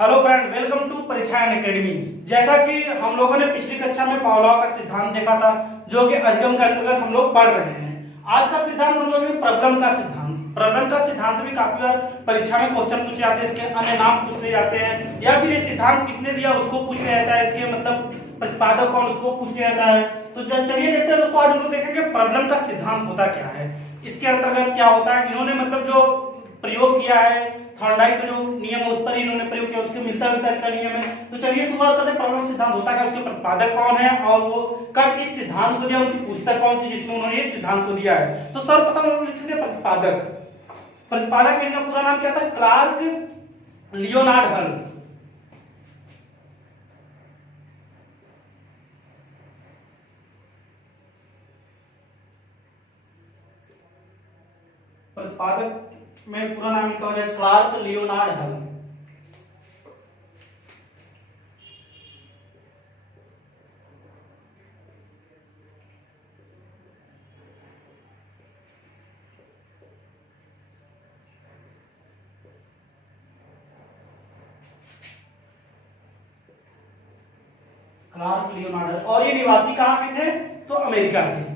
Hello friend, welcome to परीक्षा academy. जैसा कि हम लोगों ने पिछली कक्षा में पावलोव का सिद्धांत देखा था, जो कि अधिगम के अंतर्गत हम लोग पढ़ रहे हैं। आज का सिद्धांत हम लोग प्रबलन का सिद्धांत। प्रबलन का सिद्धांत भी काफी बार परीक्षा में क्वेश्चन पूछे जाते हैं, इसके अन्य नाम पूछे जाते हैं, या फिर ये सिद्धांत किसने दिया उसको पूछा जाता है, इसके मतलब प्रतिपादक कौन उसको पूछा जाता है। तो चलिए देखते हैं दोस्तों, आज हम लोग देखेंगे प्रबलन का सिद्धांत होता क्या है, इसके अंतर्गत क्या होता है। इन्होंने मतलब जो प्रयोग किया है, थॉर्नडाइक का जो नियम है उस पर इन्होंने प्रयोग किया, उसके मिलता जुलता का नियम है। तो चलिए शुरुआत करते हैं। प्रबलन सिद्धांत होता है, उसके प्रतिपादक कौन है और वो कब इस सिद्धांत को दिया, उनकी पुस्तक कौन सी जिसमें उन्होंने इस सिद्धांत को दिया है। तो सर्वप्रथम उन्होंने लिख दिया प्रतिपादक। प्रतिपादक इनका पूरा नाम क्या था? क्लार्क लियोनार्ड हल। प्रतिपादक में पूरा नाम लिखा हुआ है क्लार्क लियोनार्ड हल। क्लार्क लियोनार्ड हल, और ये निवासी कहां के थे? तो अमेरिका के।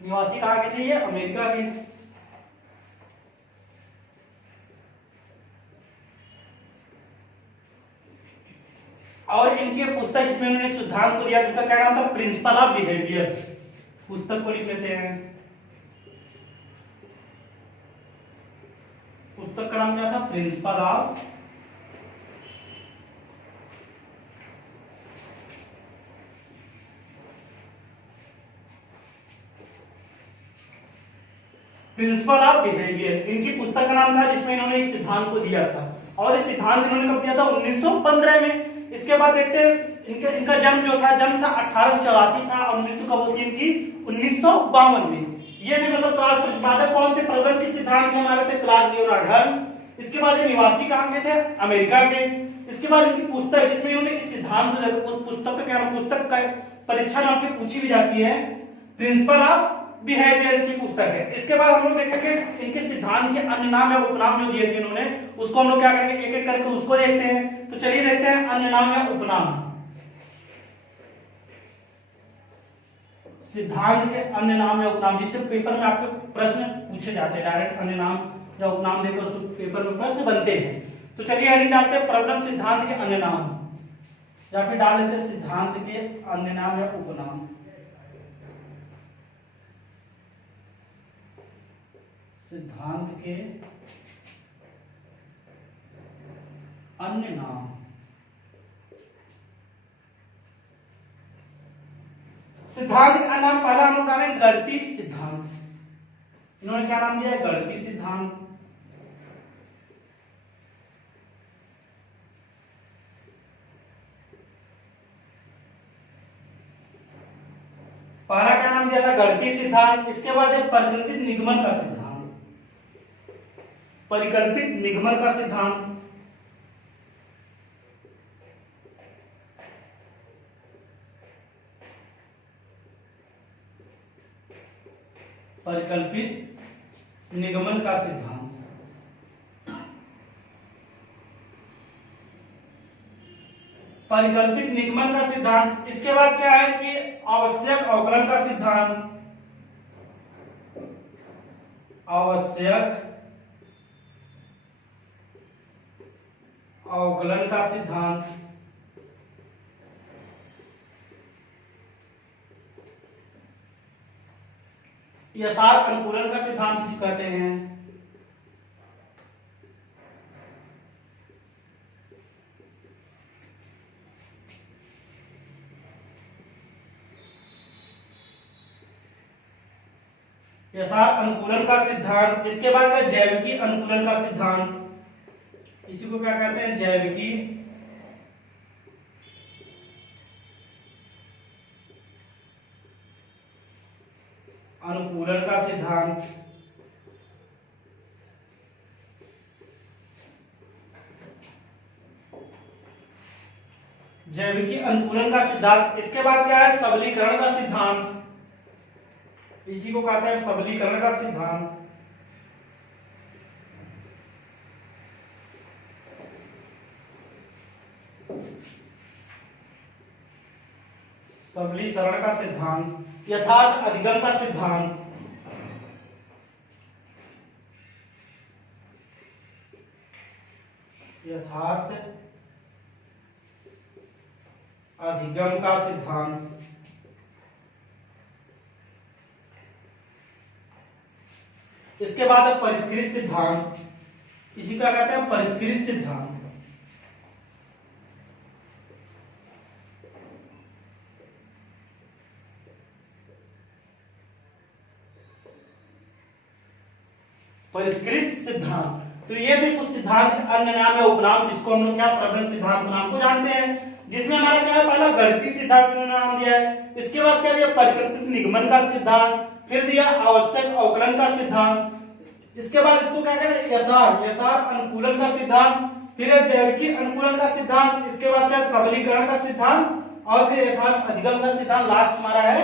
निवासी कहां के थे? ये अमेरिका के। और इनकी पुस्तक इसमें उन्होंने सिद्धांत को दिया, जिसका क्या नाम था? Principle of behaviour. पुस्तक को लिख लेते हैं। पुस्तक का नाम क्या था? Principle of principle of behaviour इनकी पुस्तक का नाम था, जिसमें इन्होंने इस सिद्धांत को दिया था। और इस सिद्धांत इन्होंने कब दिया था? 1915 में। इसके बाद देखते हैं इनका जन्म जो था, जन्म था 1884 था, और मृत्यु कब होती है इनकी? 1952 में। ये भी मतलब क्लार्क प्रतिपादक कौन थे प्रबलन के सिद्धांत के? हमारे थे क्लार्क लियोनार्ड हल। इसके बाद ये निवासी कहां के थे? अमेरिका के। इसके बाद इनकी पुस्तक जिसमें इन्होंने इस सिद्धांत को, उस पुस्तक का क्या नाम? पुस्तक का परीक्षा में आपकी पूछी भी जाती है, प्रिंसिपल ऑफ बिहेवियर की पुस्तक है। इसके बाद हम लोग देखेंगे इनके सिद्धांत के अन्य नाम या उपनाम जो दिए थे इन्होंने, उसको हम लोग क्या करेंगे? एक एक करके उसको देखते हैं। तो चलिए देखते हैं अन्य नाम या उपनाम। सिद्धांत के अन्य नाम या उपनाम, जिससे पेपर में आपके प्रश्न पूछे जाते हैं, डायरेक्ट अन्य नाम या उपनाम देकर उस पेपर में प्रश्न बनते हैं। तो चलिए हेडिंग डालते हैं प्रबलन सिद्धांत के अन्य नाम, या फिर डाल लेते हैं सिद्धांत के अन्य नाम या उपनाम। सिद्धांत के अन्य नाम। सिद्धांत का नाम पहला हम लोग डालें गणितीय सिद्धांत। इन्होंने क्या नाम दिया है? गणितीय सिद्धांत। पहला क्या नाम दिया था? गणितीय सिद्धांत। इसके बाद है परिकल्पित निगमन का सिद्धांत। परिकल्पित निगमन का सिद्धांत। परिकल्पित निगमन का सिद्धांत। परिकल्पित निगमन का सिद्धांत। इसके बाद क्या है कि आवश्यक अवकलन का सिद्धांत। आवश्यक अवकलन का सिद्धांत। यसार अनुकूलन का सिद्धांत जिसे कहते हैं। यसार अनुकूलन का सिद्धांत। इसके बाद का जैविकी अनुकूलन का सिद्धांत। इसी को क्या कहते हैं? जैविकी अनुकूलन का सिद्धांत। जैविकी अनुकूलन का सिद्धांत। इसके बाद क्या है? सबलीकरण का सिद्धांत। इसी को कहते हैं सबलीकरण का सिद्धांत। सबलीकरण का सिद्धांत, यथार्थ अधिगम का सिद्धांत, यथार्थ अधिगम का सिद्धांत। इसके बाद है परिष्कृत सिद्धांत, इसी का कहते हैं परिष्कृत सिद्धांत। परिष्कृत सिद्धांत, तो ये थे कुछ सिद्धांत के अन्य नाम या उपनाम जिसको हम लोग क्या प्रबल सिद्धांत के नाम को जानते हैं, जिसमें हमारा क्या है पहला गणितीय सिद्धांत का नाम दिया है, इसके बाद क्या दिया परिकल्पित निगमन का सिद्धांत, फिर दिया आवश्यक अवकलन का सिद्धांत, इसके बाद इसको क्या कहते हैं यसार अनुकूलन का सिद्धांत, फिर है जैविकी अनुकूलन का सिद्धांत, इसके बाद क्या सबलीकरण का सिद्धांत और फिर यथार्थ अधिगम का सिद्धांत, लास्ट हमारा है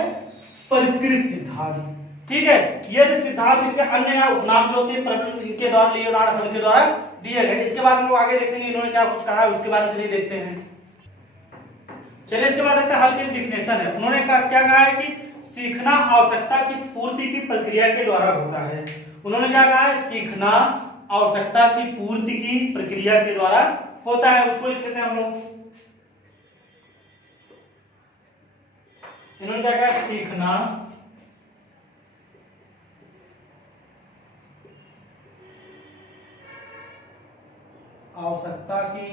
परिष्कृत सिद्धांत। ठीक है, ये जो सिद्धांत इनके अन्य उपनाम जो होते हैं इनके द्वारा लियोनार्ड हल के द्वारा दिए गए। इसके बाद हम लोग आगे देखेंगे इन्होंने क्या कुछ कहा है, उसके बारे में चलिए देखते हैं। चलिए इसके बाद देखते हैं हल की डिफिनेशन है। उन्होंने क्या कहा है कि सीखना आवश्यकता की पूर्ति की प्रक्रिया के द्वारा होता है। उन्होंने क्या कहा है, सीखना आवश्यकता की पूर्ति की प्रक्रिया के द्वारा होता है, उसको लिख लेते हैं हम लोग। इन्होंने क्या कहा, सीखना आवश्यकता की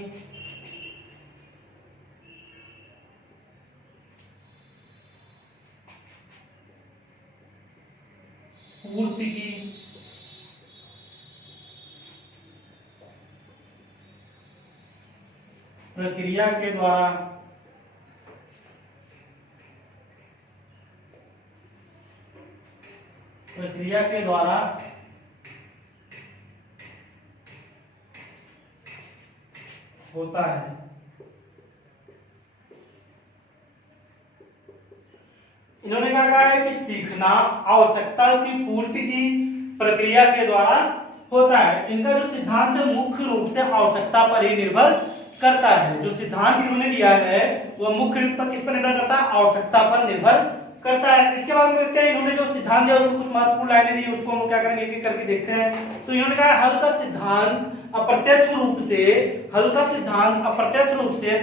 पूर्ति की प्रक्रिया के द्वारा होता है। इन्होंने क्या कहा है कि सीखना आवश्यकता की पूर्ति की प्रक्रिया के द्वारा होता है। इनका जो सिद्धांत है मुख्य रूप से आवश्यकता पर ही निर्भर करता है। जो सिद्धांत इन्होंने दिया है वह मुख्य रूप पर किस पर निर्भर करता है, आवश्यकता पर निर्भर करता है। इसके बाद देखते हैं इन्होंने जो सिद्धांत दिया उसमें कुछ महत्वपूर्ण लाइनें दी, उसको हम लोग क्या करेंगे एक एक करके देखते हैं। तो इन्होंने कहा हल का सिद्धांत अप्रत्यक्ष रूप से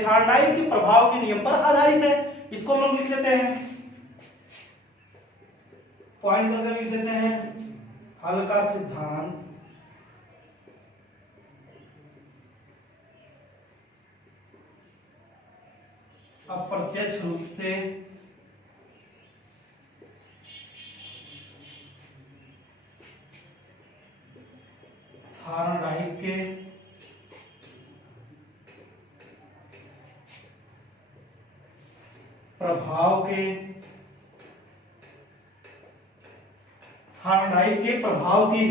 थॉर्नडाइक के प्रभाव के नियम पर आधारित है। इसको हम लोग लिख लेते हैं, पॉइंट करके लिख देते हैं। हल का सिद्धांत अप्रत्यक्ष रूप से थॉर्नडाइक के प्रभाव के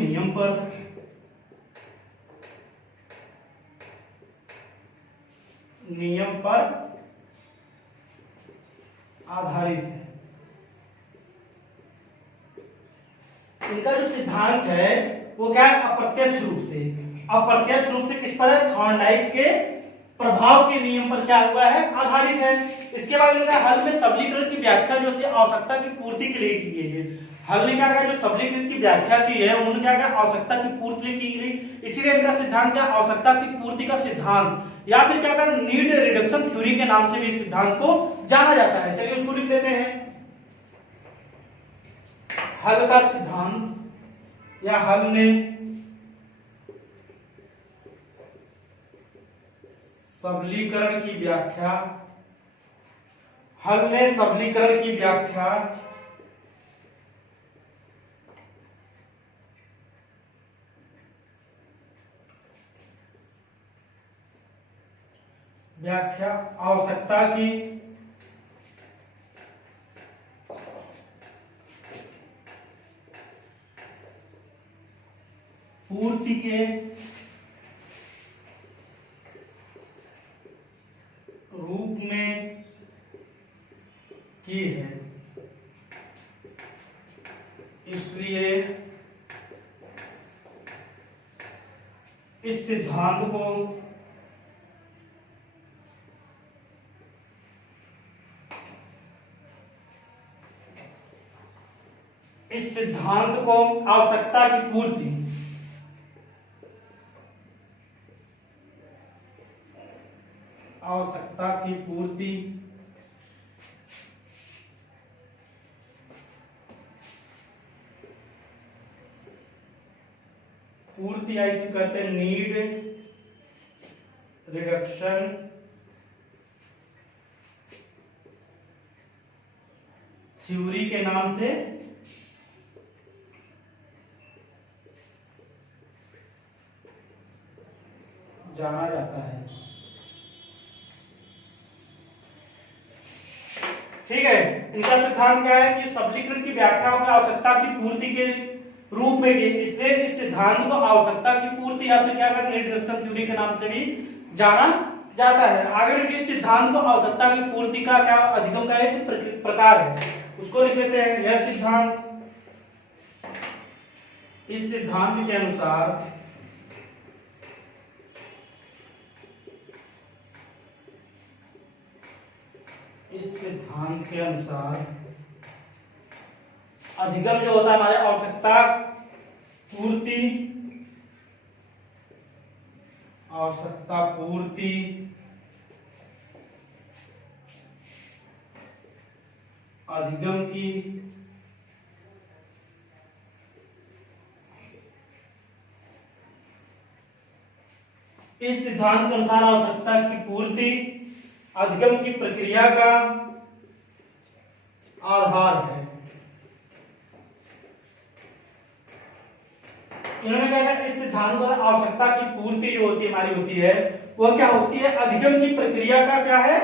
नियम पर आधारित है। इनका जो सिद्धांत है वो क्या है, अप्रत्यक्ष रूप से किस पर है, थॉर्नडाइक के प्रभाव के नियम पर क्या हुआ है, आधारित है। इसके बाद इनका हल में सबलीकरण की व्याख्या जो थी आवश्यकता की पूर्ति के लिए की गई है। हल ने क्या कहा, जो सबलीकृत की व्याख्या की है उन्होंने क्या कहा, आवश्यकता की पूर्ति की गई, इसीलिए इनका सिद्धांत क्या, आवश्यकता की पूर्ति का सिद्धांत या फिर क्या कहा, नीड रिडक्शन थ्योरी के नाम से भी इस सिद्धांत को जाना जाता है। चलिए उसको लिख लेते हैं। हल का सिद्धांत या हल ने सबलीकरण की व्याख्या आवश्यकता की पूर्ति के रूप में की है। इसलिए इस सिद्धांत को आवश्यकता की पूर्ति ऐसे कहते हैं, नीड रिडक्शन थ्योरी के नाम से जाना जाता है। ठीक है, इनका सिद्धांत क्या है कि सबलीकरण की व्याख्या की आवश्यकता की पूर्ति के रूप में, इसलिए इस सिद्धांत को आवश्यकता की पूर्ति या फिर क्या कहते हैं रिडक्शन थ्योरी के नाम से भी जाना जाता है। आगे देखिए, इस सिद्धांत को आवश्यकता की पूर्ति का क्या अधिगम का एक प्रकार है, उसको लिख लेते हैं। यह सिद्धांत, इस सिद्धांत के अनुसार अधिगम जो होता है हमारे आवश्यकता पूर्ति अधिगम की इस सिद्धांत के अनुसार आवश्यकता की पूर्ति अधिगम की प्रक्रिया का आधार है। इन्होंने क्या कहा, इस सिद्धांत द्वारा आवश्यकता की पूर्ति जो होती है हमारी होती है, वह क्या होती है, अधिगम की प्रक्रिया का क्या है,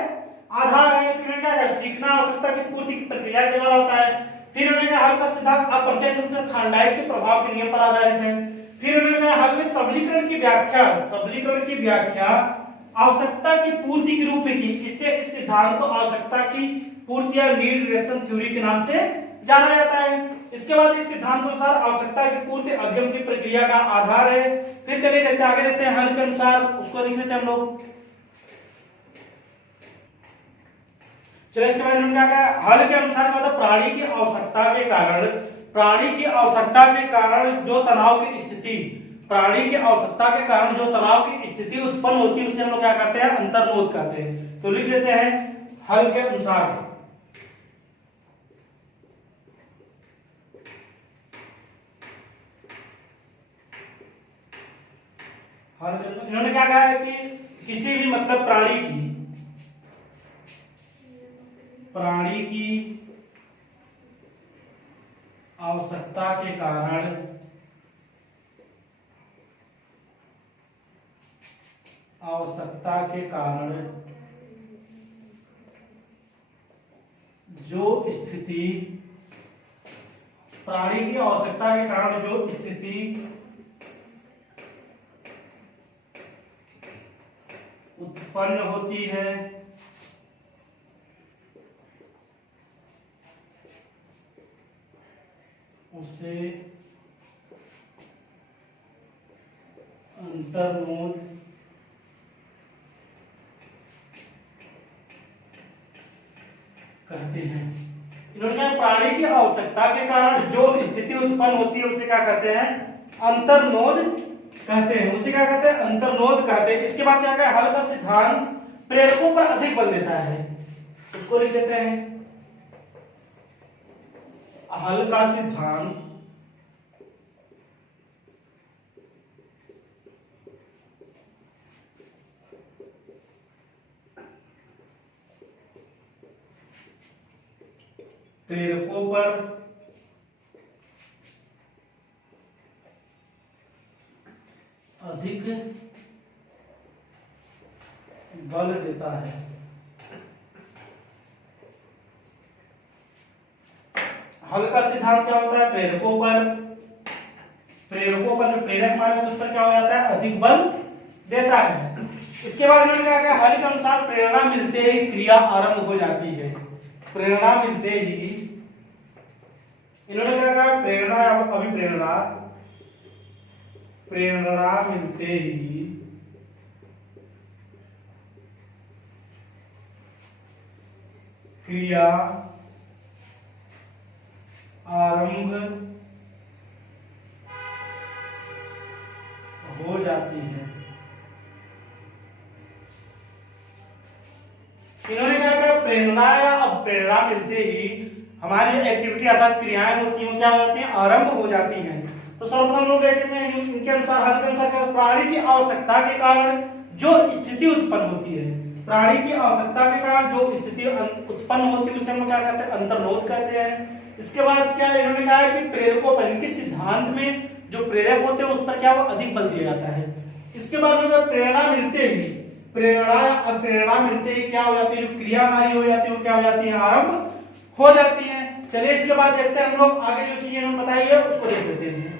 आधार है। फिर क्या है, सीखना आवश्यकता की पूर्ति की प्रक्रिया के द्वारा होता है। फिर उन्होंने कहा हल का सिद्धांत अप्रत्यक्ष रूप से थार्डनाइट के प्रभाव के नियम पर आधारित है। फिर उन्होंने कहा हल में सबलीकरण की व्याख्या आवश्यकता की पूर्ति के रूप में की, इसलिए इस सिद्धांत को आवश्यकता की पूर्ति या नीड रिडक्शन थ्योरी के नाम से जाना जाता है। इसके बाद इस सिद्धांत के अनुसार आवश्यकता की पूर्ति अधिगम की प्रक्रिया का आधार है। फिर चलिए चलते आगे देखते हैं हल के अनुसार, उसको लिख लेते हैं हम लोग। चलिए इसके बाद उन्होंने क्या कहा, हल के अनुसार क्या होता है, प्राणी की आवश्यकता के कारण जो तनाव की स्थिति उत्पन्न होती है, उसे हम लोग क्या कहते हैं, अंतर्नोद कहते हैं। तो लिख लेते हैं हल के अनुसार इन्होंने क्या कहा है कि किसी भी मतलब प्राणी की आवश्यकता के कारण जो स्थिति उत्पन्न होती है, उसे अंतर्नोद कहते हैं। इन्होंने प्राणी की आवश्यकता के कारण जो स्थिति उत्पन्न होती है उसे क्या कहते हैं, अंतर्नोद कहते हैं। इसके बाद क्या कहते हैं, हल का सिद्धांत प्रेरकों पर अधिक बल देता है, उसको लिख देते हैं। हल का सिद्धांत प्रेरकों पर अधिक बल देता है। हल का सिद्धांत क्या होता है, प्रेरकों पर जो प्रेरक माने उस पर क्या हो जाता है, अधिक बल देता है। इसके बाद इन्होंने क्या कहा, हल के अनुसार प्रेरणा मिलते ही क्रिया आरंभ हो जाती है। प्रेरणा मिलते ही इन्होंने क्या कहा, प्रेरणा या अभिप्रेरणा, प्रेरणा मिलते ही क्रिया आरंभ हो जाती है। इन्होंने क्या कहा, प्रेरणा या अप्रेरणा मिलते ही हमारी एक्टिविटी अर्थात क्रियाएं होती हैं क्या हो जाती हैं, आरंभ हो जाती हैं। तो सर्वप्रथम लोग कहते हैं इनके अनुसार, हल के अनुसार प्राणी की आवश्यकता के कारण जो स्थिति उत्पन्न होती है, प्राणी की आवश्यकता के कारण जो स्थिति उत्पन्न होती है उसे हम क्या कहते हैं, अंतर्रोध कहते हैं। इसके बाद क्या इन्होंने कहा है कि प्रेरकों पर, इनके सिद्धांत में जो प्रेरक होते हैं उस पर क्या वो अधिक बल दिया जाता है। इसके बाद में प्रेरणा मिलते ही, प्रेरणा या अप्रेरणा मिलते ही क्या हो जाती है, जो क्रिया हमारी हो जाती है वो क्या हो जाती है, आरंभ हो जाती है। चलिए इसके बाद देखते हैं हम लोग आगे जो चीजें इन्होंने बताई है उसको देख लेते हैं।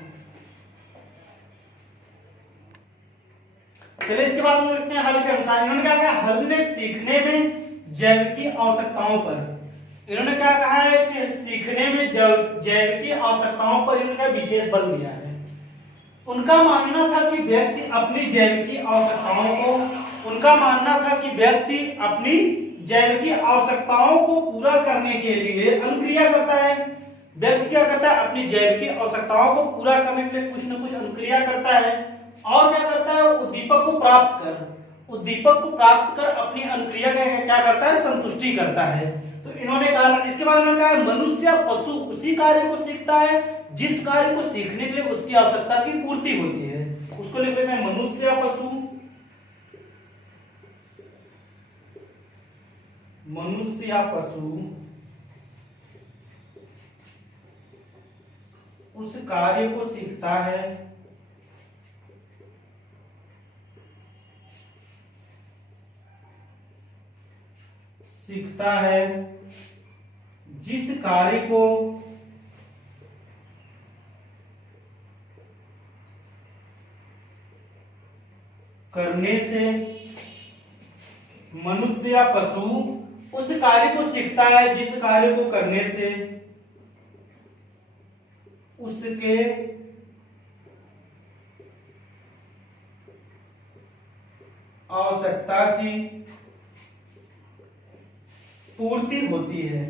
चलिए इसके बाद हम देखते हैं हल के अनुसार। इन्होंने क्या कहा, हल ने सीखने में जैव की आवश्यकताओं पर, इन्होंने क्या कहा है कि सीखने में जैव की आवश्यकताओं पर इन्होंने विशेष बल दिया है। उनका मानना था कि व्यक्ति अपनी जैव की आवश्यकताओं को, उनका मानना था कि व्यक्ति अपनी जैव की आवश्यकताओं को पूरा करने के लिए अनुक्रिया करता है। व्यक्ति क्या करता है, अपनी जैव की आवश्यकताओं को पूरा करने के लिए कुछ न कुछ अनुक्रिया करता है और क्या करता है, उद्दीपक को प्राप्त कर अपनी अनुक्रिया का क्या करता है, संतुष्टि करता है। तो इन्होंने कहा, इसके बाद इन्होंने कहा मनुष्य या पशु उसी कार्य को सीखता है जिस कार्य को सीखने के लिए उसकी आवश्यकता की पूर्ति होती है। उसको लिख लेते हैं, मनुष्य या पशु, मनुष्य या पशु उस कार्य को सीखता है जिस कार्य को करने से, मनुष्य या पशु उस कार्य को सीखता है जिस कार्य को करने से उसके आवश्यकता की पूर्ति होती है।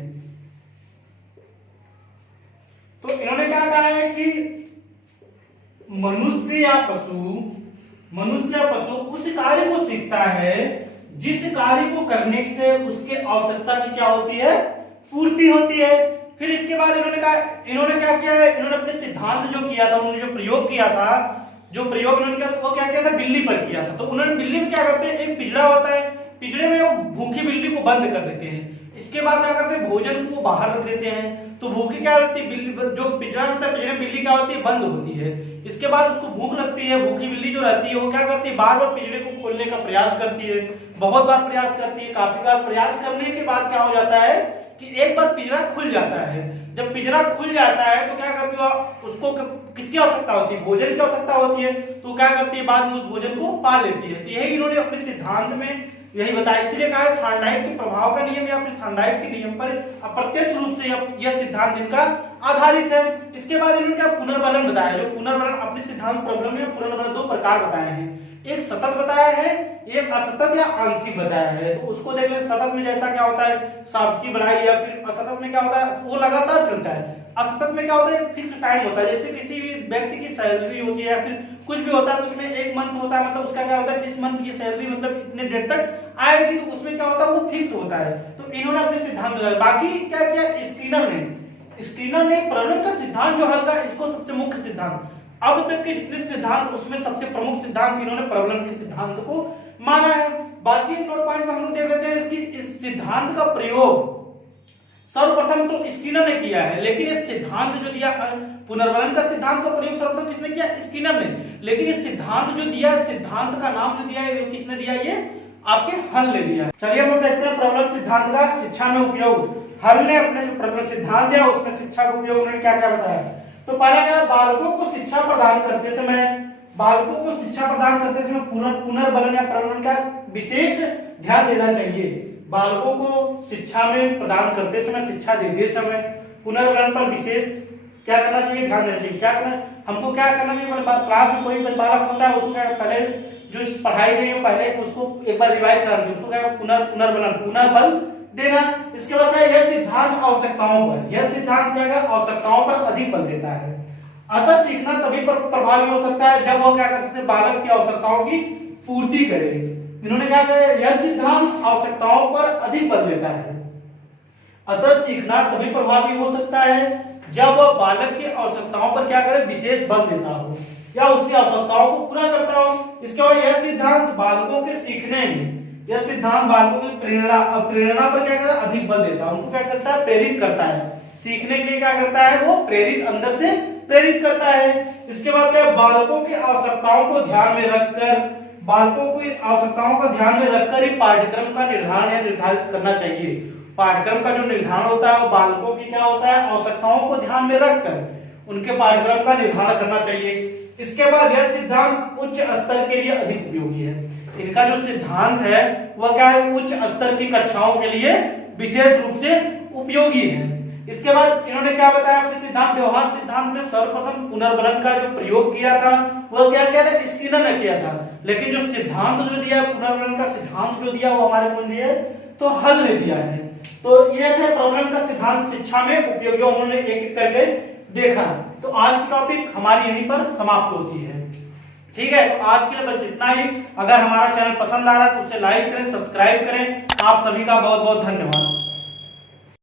तो इन्होंने क्या कहा है कि मनुष्य या पशु उस कार्य को सीखता है जिस कार्य को करने से उसके आवश्यकता की क्या होती है, पूर्ति होती है। फिर इसके बाद इन्होंने क्या किया है, इन्होंने अपने सिद्धांत जो किया था, उन्होंने जो प्रयोग किया था, वो क्या किया था, बिल्ली पर किया था। तो उन्होंने बिल्ली में क्या करते हैं, एक पिंजरा होता है, पिंजरे में वो भूखी बिल्ली को बंद कर देते हैं। इसके बाद क्या करते हैं, भोजन को बाहर रख देते हैं। तो भूखी क्या होती है, बिल्ली जो पिंजरा होता है, पिंजरे में बिल्ली क्या होती है, बंद होती है। इसके बाद उसको भूख लगती है, भूखी बिल्ली जो रहती है वो क्या करती है, बार बार पिंजरे को खोलने का प्रयास करती है, बहुत बार प्रयास करती है। काफी बार प्रयास करने के बाद क्या हो जाता है कि एक बार पिंजरा खुल जाता है। जब पिंजरा खुल जाता है तो क्या करती है, उसको किसकी आवश्यकता होती है, भोजन की आवश्यकता होती है। तो क्या करती है, बाद में उस भोजन को पा लेती है। तो यही इन्होंने अपने सिद्धांत में यही बताया। इसलिए कहा है थॉर्नडाइक के प्रभाव का नियम या फिर थॉर्नडाइक के नियम पर अप्रत्यक्ष रूप से यह सिद्धांत इनका आधारित है। इसके बाद इन्होंने क्या पुनर्बलन बताया, जो पुनर्बलन अपने सिद्धांत प्रबलन में पुनर्बलन दो प्रकार बताए हैं, एक सतत बताया है, एक असतत या आंशिक बताया है। तो उसको देख लें। सतत में जैसा क्या होता है, सापसी बढ़ाई, या फिर असतत में क्या होता है, वो लगातार चलता है। असतत में क्या होता है, फिक्स टाइम होता है। जैसे किसी भी व्यक्ति की सैलरी होती है या फिर कुछ भी होता है तो उसमें एक मंथ होता है, मतलब उसका क्या होता है, इस मंथ की सैलरी मतलब इतने डेट तक आएगी, तो उसमें क्या होता है, वो फिक्स होता है। तो इन्होंने अपने सिद्धांत बताया। बाकी क्या किया स्कीनर ने प्रबलन का सिद्धांत जो हल का, इसको सबसे मुख्य सिद्धांत, अब तक के जितने सिद्धांत उसमें सबसे प्रमुख सिद्धांत इन्होंने प्रबलन के सिद्धांत को माना है। बाकी नोट पॉइंट में हम लोग देख लेते हैं कि इस सिद्धांत का प्रयोग सर्वप्रथम तो स्कीनर ने किया है, लेकिन इस सिद्धांत जो दिया पुनर्बलन का सिद्धांत का प्रयोग सर्वप्रथम किसने किया, स्कीनर ने। लेकिन इस सिद्धांत जो दिया, सिद्धांत का नाम जो दिया है किसने दिया, ये आपके हल ने दिया। चलिए हम लोग देखते हैं प्रबलन सिद्धांत का शिक्षा में उपयोग। हल ने अपने जो प्रबलन सिद्धांत दिया उसमें शिक्षा का उपयोग उन्होंने क्या क्या बताया। तो पहला क्या, बालकों को शिक्षा प्रदान करते समय पुनर्बलन या प्रबलन का विशेष ध्यान देना चाहिए। बालकों को शिक्षा में प्रदान करते समय, शिक्षा देते समय पुनर्बलन पर विशेष क्या करना चाहिए, ध्यान देना चाहिए। क्या करना, हमको क्या करना चाहिए, क्लास में कोई बालक होता है उसको क्या पहले जो पढ़ाई गई है पहले उसको एक बार रिवाइज कराना चाहिए, उसको क्या पुनः बल देना। इसके बाद क्या, यह सिद्धांत आवश्यकताओं पर, यह सिद्धांत क्या है, आवश्यकताओं पर अधिक बल देता है। अतः सीखना तभी प्रभावी हो सकता है जब वह क्या कर सकते, बालक की आवश्यकताओं की पूर्ति करे। इन्होंने क्या कहा, यह सिद्धांत आवश्यकताओं पर अधिक बल देता है। अतः सीखना तभी प्रभावी हो सकता है जब वह बालक की आवश्यकताओं पर क्या करे, विशेष बल देता हो या उसकी आवश्यकताओं को पूरा करता हो। इसके बाद यह सिद्धांत बालकों के सीखने में, यह सिद्धांत बालकों की प्रेरणा पर क्या करता है, अधिक बल देता है, उनको क्या करता है, प्रेरित करता है। सीखने के लिए क्या करता है, वो प्रेरित, अंदर से प्रेरित करता है। इसके बाद क्या, बालकों की आवश्यकताओं को ध्यान में रखकर, बालकों की आवश्यकताओं को ध्यान में रखकर ही पाठ्यक्रम का निर्धारित करना चाहिए। पाठ्यक्रम का जो निर्धारण होता है वो बालकों की क्या होता है, आवश्यकताओं को ध्यान में रखकर उनके पाठ्यक्रम का निर्धारण करना चाहिए। इसके बाद यह सिद्धांत उच्च स्तर के लिए अधिक उपयोगी है। इनका जो सिद्धांत है वह क्या है, उच्च स्तर की कक्षाओं के लिए विशेष रूप से उपयोगी है। इसके बाद इन्होंने क्या बताया, अपने सिद्धांत व्यवहार सिद्धांत में सर्वप्रथम पुनर्बलन का जो प्रयोग किया था वह क्या किया था, स्किनर ने किया था। लेकिन जो सिद्धांत जो दिया, पुनर्बलन का सिद्धांत जो दिया वो हमारे कौन दिया, तो हल ने दिया है। तो ये थे प्रॉब्लम का सिद्धांत शिक्षा में उपयोग, जो उन्होंने एक एक करके देखा। तो आज की टॉपिक हमारी यहीं पर समाप्त होती है। ठीक है, तो आज के लिए बस इतना ही। अगर हमारा चैनल पसंद आ रहा है तो उसे लाइक करें, सब्सक्राइब करें। आप सभी का बहुत बहुत धन्यवाद।